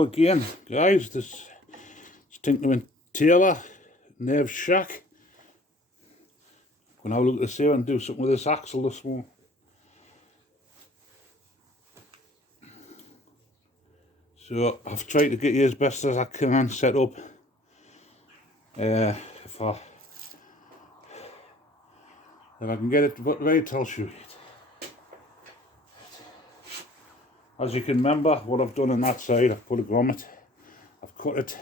Now again, guys, this is Tinkerman Taylor, Nerve Shack. I'm going to have a look at this here and do something with this axle this one. So I've tried to get you as best as I can set up. If I can get it right, I'll show it. As you can remember, what I've done on that side, I've put a grommet. I've cut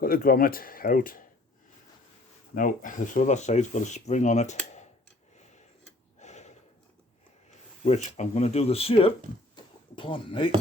the grommet out. Now this other side's got a spring on it, which I'm going to do the shape. Pardon me.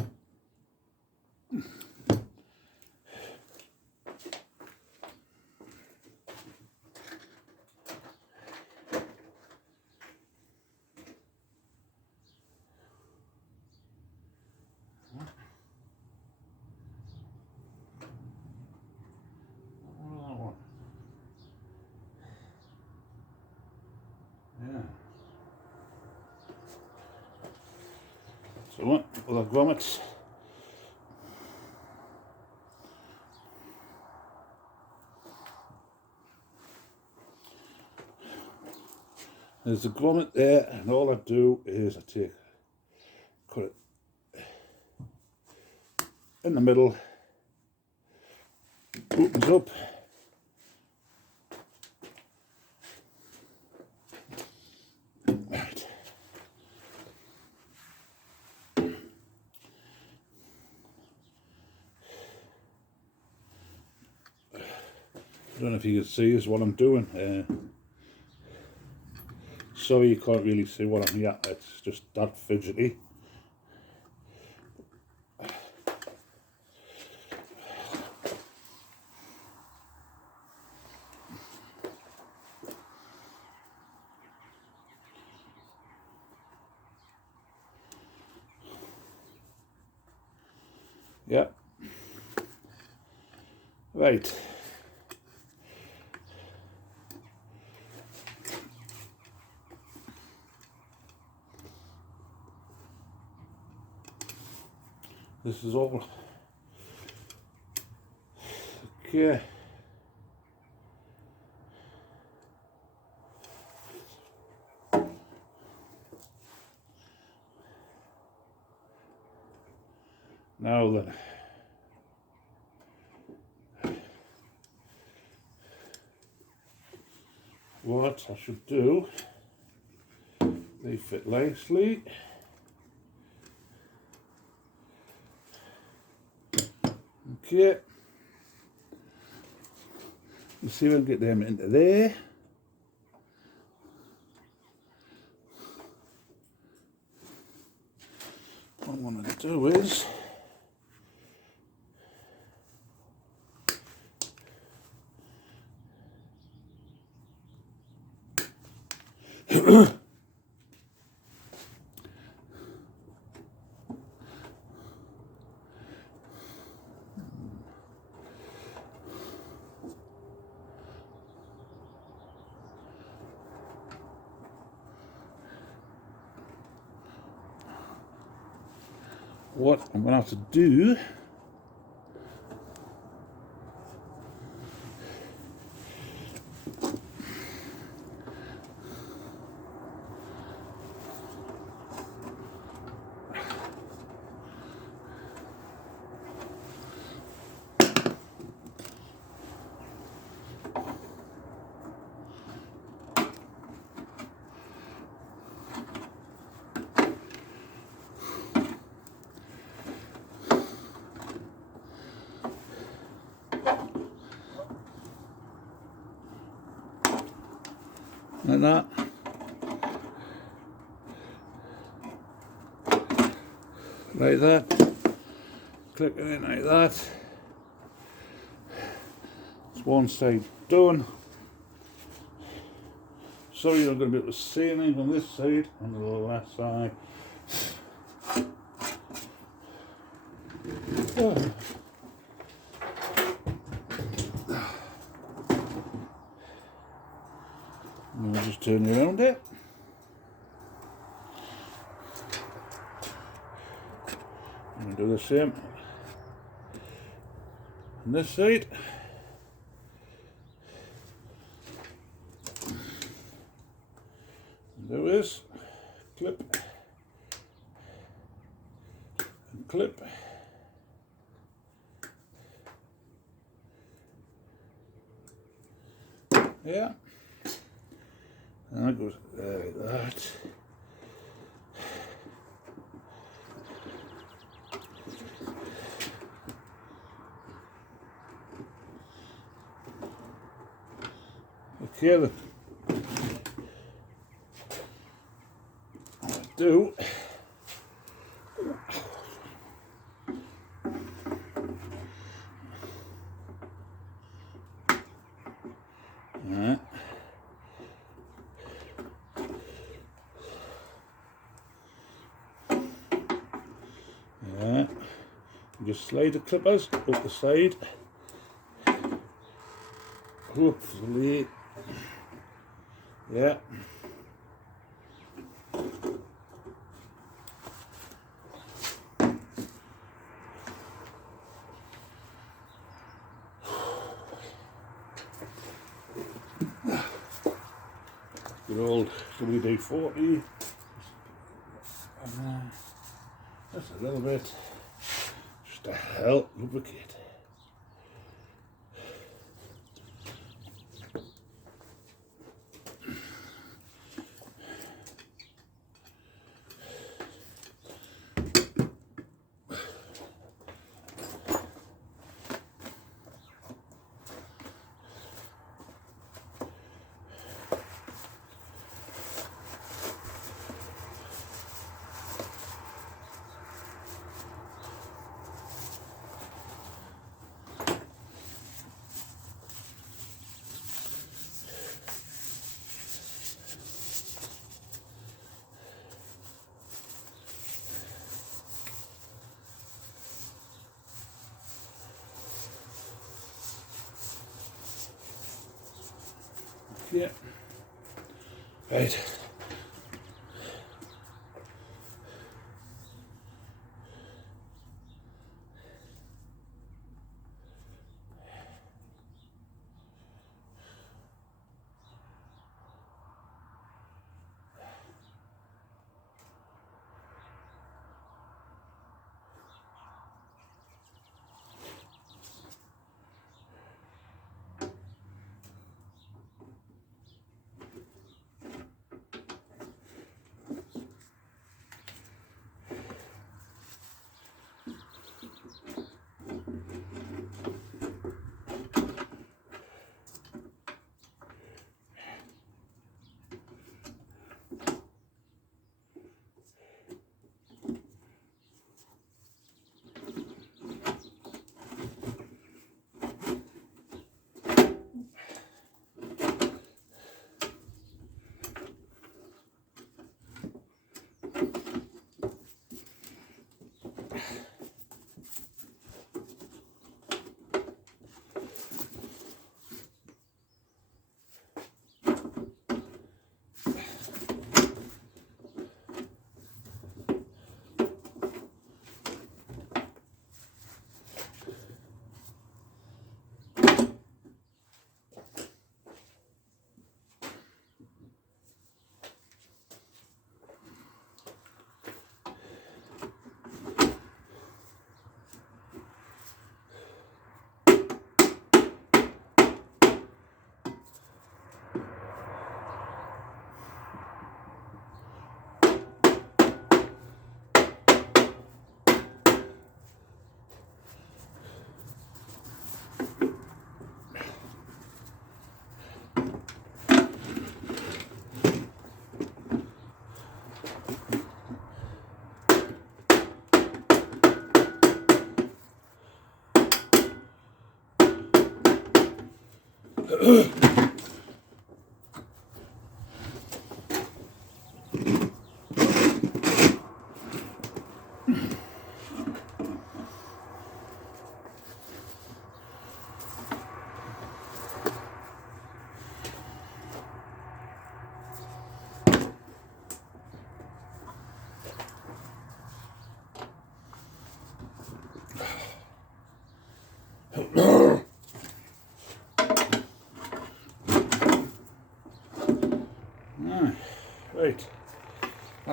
Yeah. So what? Well, the grommets. There's a grommet there, and all I do is I cut it in the middle, opens up. Right. I don't know if you can see is what I'm doing. Sorry you can't really see what I'm at, it's just that fidgety. Yeah. Right. This is all. Okay. Now then. What I should do, they fit nicely. Okay. Let's see if I can get them into there. What I want to do is what I'm going to have to do like that. Like that. Click it in like that. It's one side done. Sorry you're not going to be able to see anything on this side, on the left side. Oh. And we'll just turn around it. I'm going to do the same on this side. Do this, clip, and clip. Yeah, and that goes like that. Okay then. Do right. Yeah. Just slide the clippers up the side. Hopefully, yeah. Good old WD-40. Just a little bit, just to help lubricate. Yeah. Right.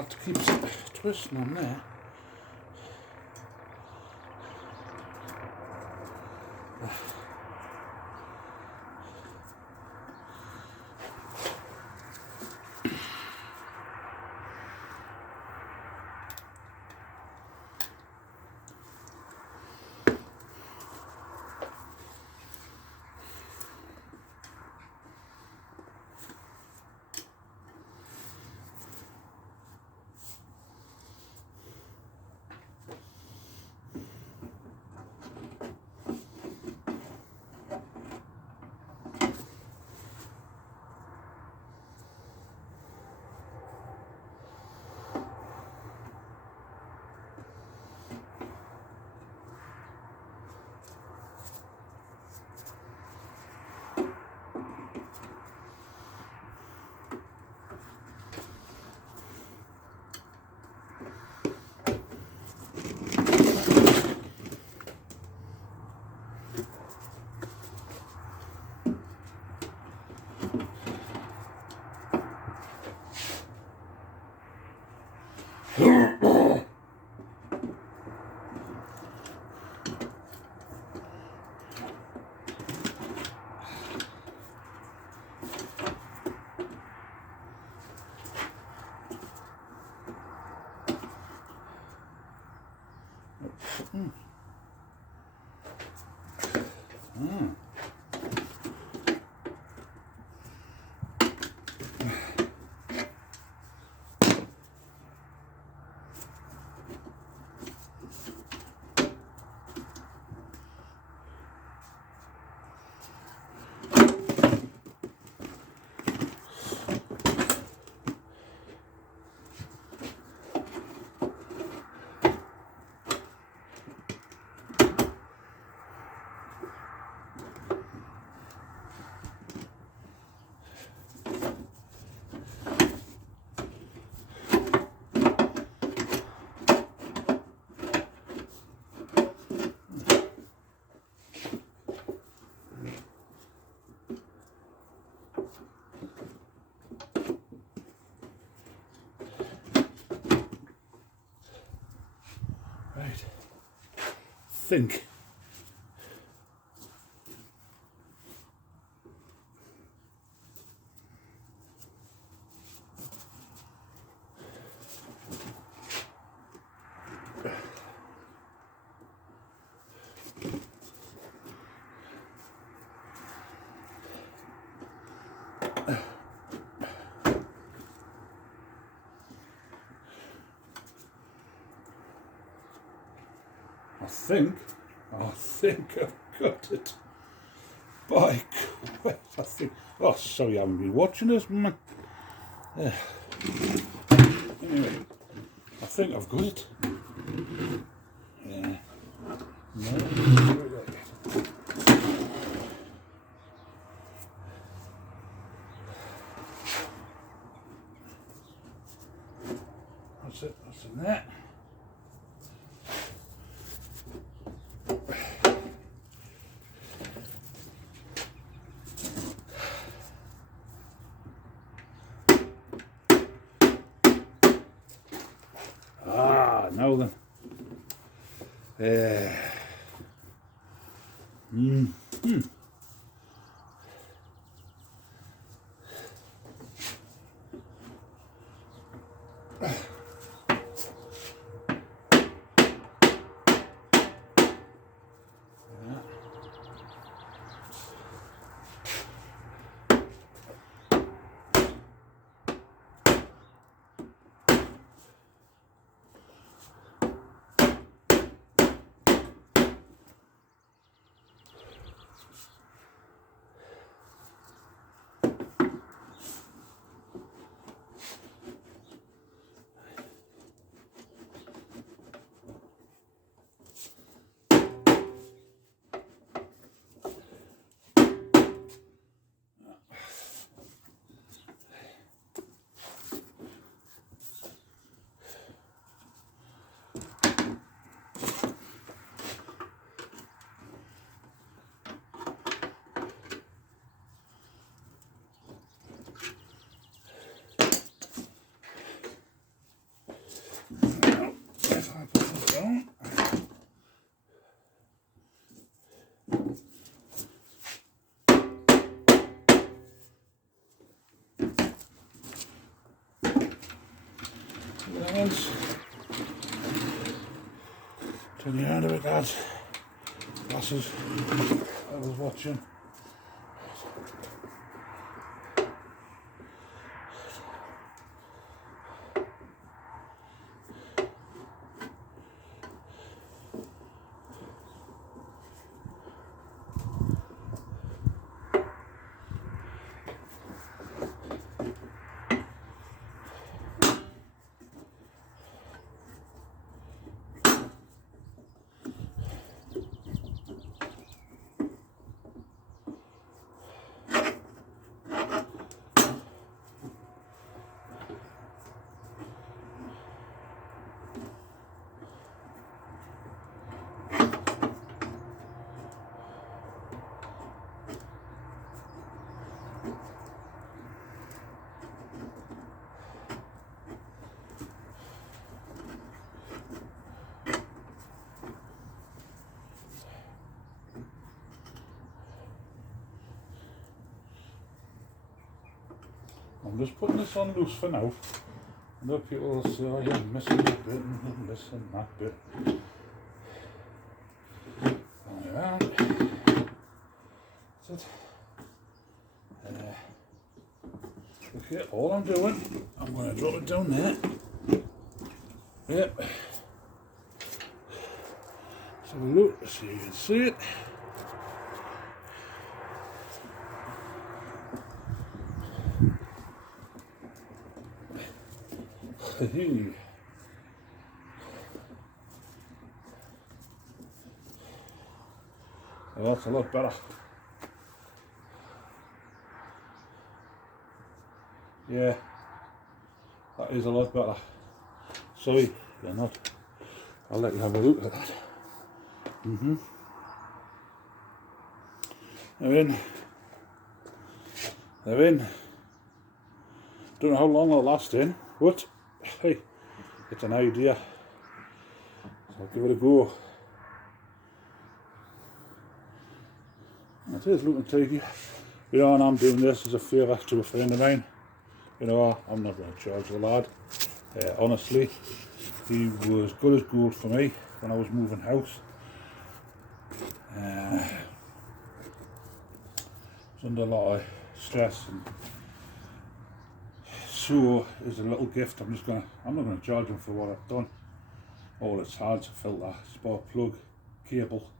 have to keep twisting on there. Right. Think. I think I've got it. By God, I think. Oh, sorry, I haven't been watching this, man. Anyway, I think I've got it. Yeah. No. That's it. That's in there. Now then. seconds. Turn your hand a bit, lads. Glasses. I was watching. I'm just putting this on loose for now. I know people will say, oh, you're missing that bit and this and that bit. Alright. That's it. Okay, all I'm doing, I'm going to drop it down there. Yep. So look, so you can see it. Well, that's a lot better. Yeah, that is a lot better. Sorry, you're not. I'll let you have a look at that. They're in. They're in. Don't know how long they'll last in, but hey, it's an idea. So I'll give it a go. It is looking tidy. You know, and I'm doing this as a favour to a friend of mine. You know, I'm not going to charge the lad. Honestly, he was good as gold for me when I was moving house. I was under a lot of stress, and so is a little gift. I'm not going to charge him for what I've done. All it's had, filter, spark plug, cable,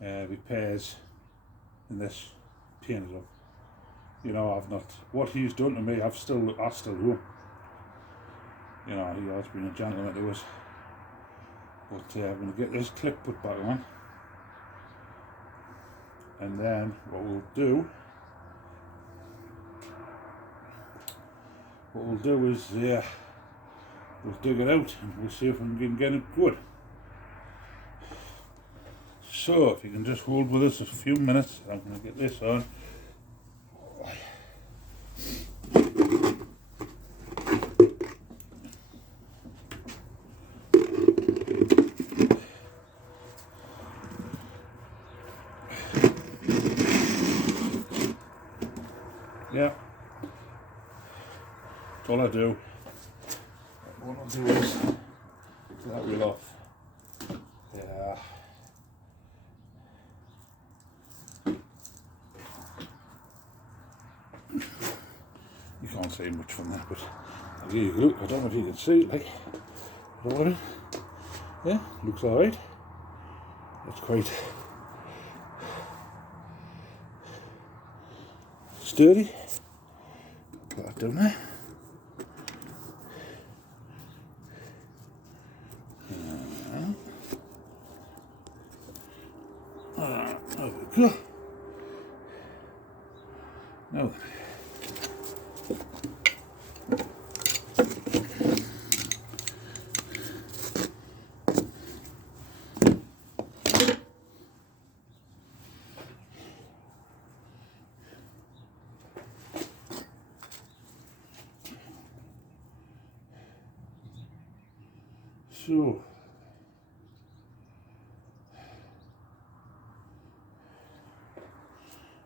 repairs, and this painted up. You know, I've not, what he's done to me, I still owe him. You know, he has been a gentleman to us. But I'm going to get this clip put back on. And then what we'll do is we'll dig it out and we'll see if we can get it good. So if you can just hold with us a few minutes, I'm going to get this on. Yeah, that's all I do. What I'll do is get that wheel off. Yeah. You can't see much from that, but I'll give you a look. I don't know if you can see it, like, you know what I mean? Yeah, looks alright. That's quite sturdy. Put that down there. There we go. Now then. So,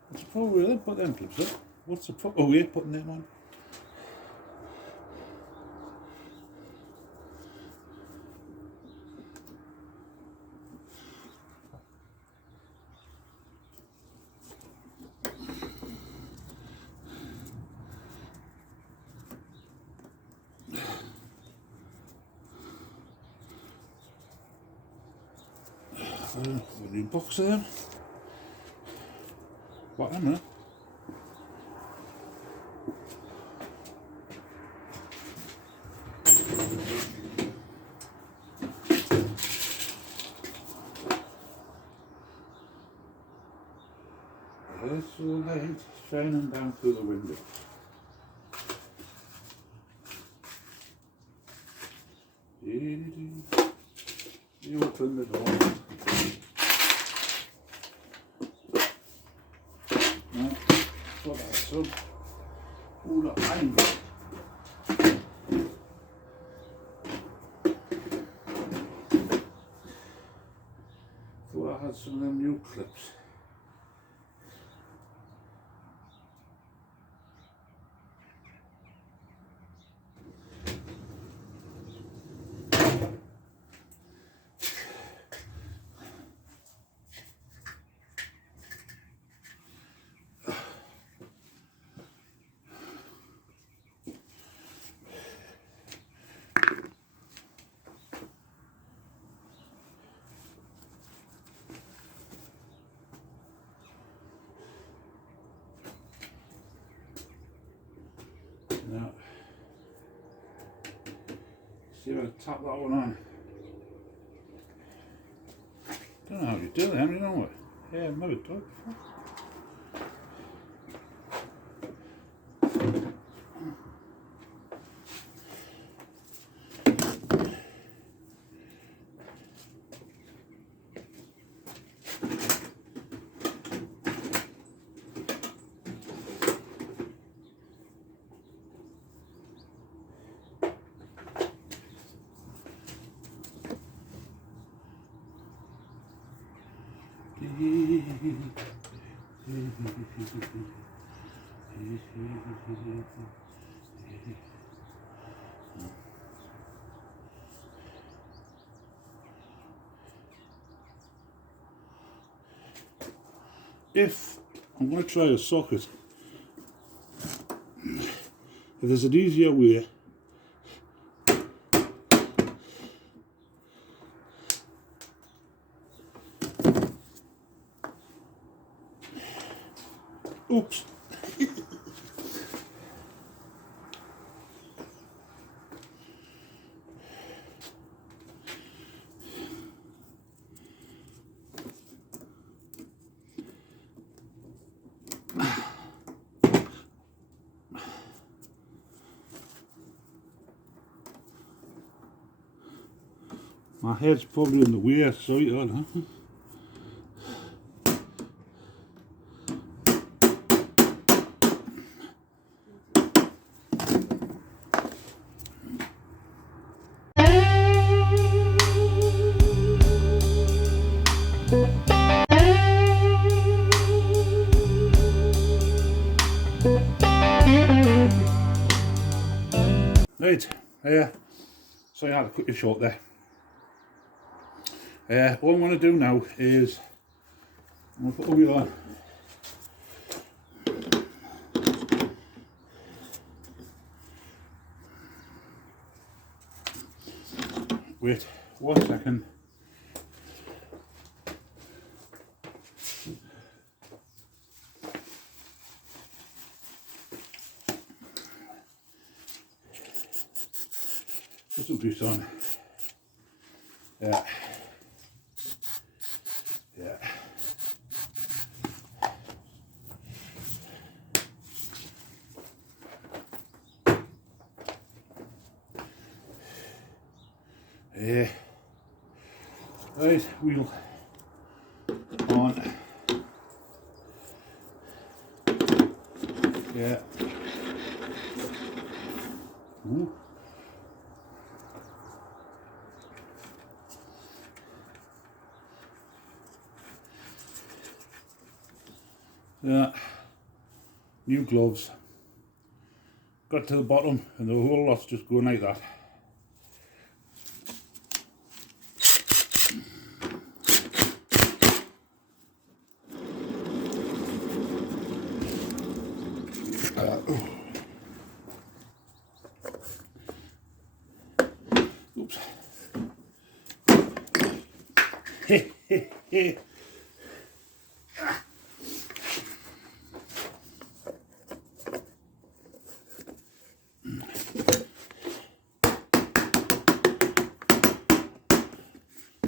what's the problem with it? Put them clips up. What's the problem? Oh, yeah, putting them on. A new box there. What am I? There's the light shining down through the window. You open the door. No, so that's some. Oh, look, I'm thought I had some of them new clips. Now, see if I can tap that one on. Don't know how you do that, you know what? Yeah, I've never done it before. If I'm going to try a socket, if there's an easier way, oops. My head's probably in the way, sorry, I don't know. Right, so I had a quickly short there. All I'm going to do now is I'm going to put the wheel on. Wait 1 second. Put some grease on. Yeah. Right, wheel on. Yeah. Ooh. Yeah. New gloves. Got to the bottom and the whole lot's just going like that. Oops. Yeah.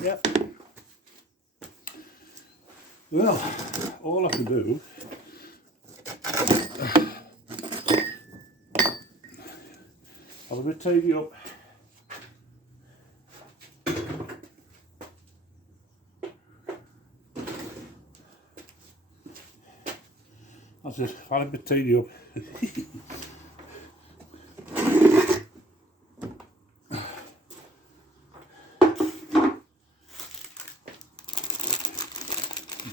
Yep. Well, all I can do have a bit tidy up. That's it, have a bit tidy up.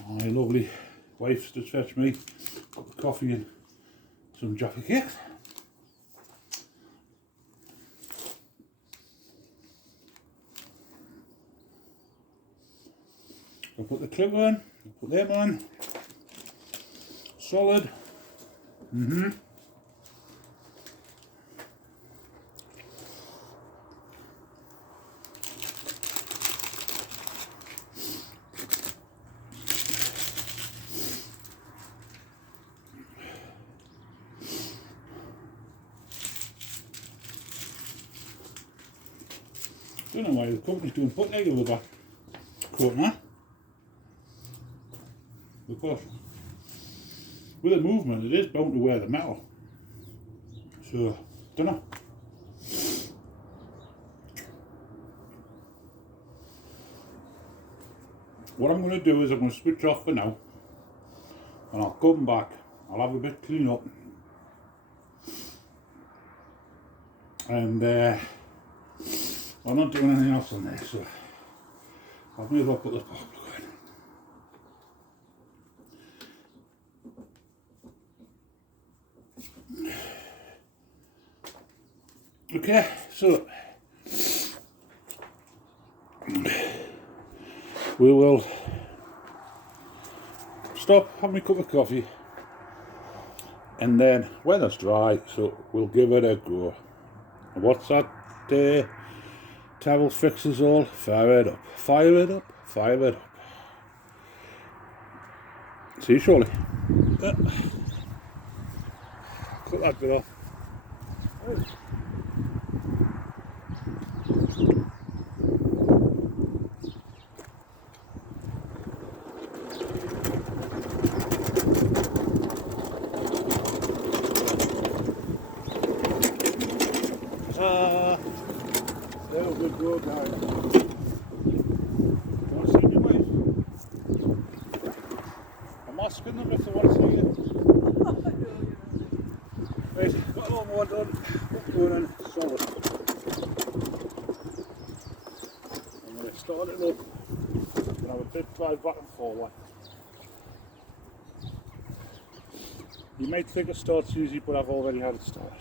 My lovely wife's just fetched me a cup of coffee and some Jaffa cakes. I'll put the clip on, I'll put them on. Solid. Don't know why the company's doing put egg over the back coat now. Because with the movement it is bound to wear the metal. So, don't know. What I'm going to do is I'm going to switch off for now and I'll come back, I'll have a bit clean up and I'm not doing anything else on there, so I may as well put the spark plug in. Okay, so we will stop, have my cup of coffee, and then when it's dry, so we'll give it a go. And what's that? Towel fixes all. Fire it up, fire it up, fire it up. See you shortly. Cut that bit off. There we go, guys. Want to see me, wife? I'm asking them if they want to see you. Right, got a lot more done. What's going on? Solid. I'm going to start it up. I'm going to have a bit drive back and forward. You might think it starts easy, but I've already had it start.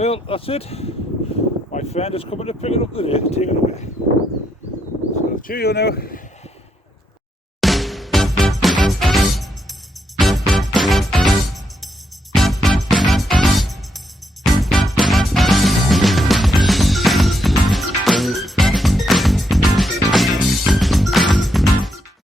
Well, that's it. My friend is coming to pick it up today, take it away. So cheerio now.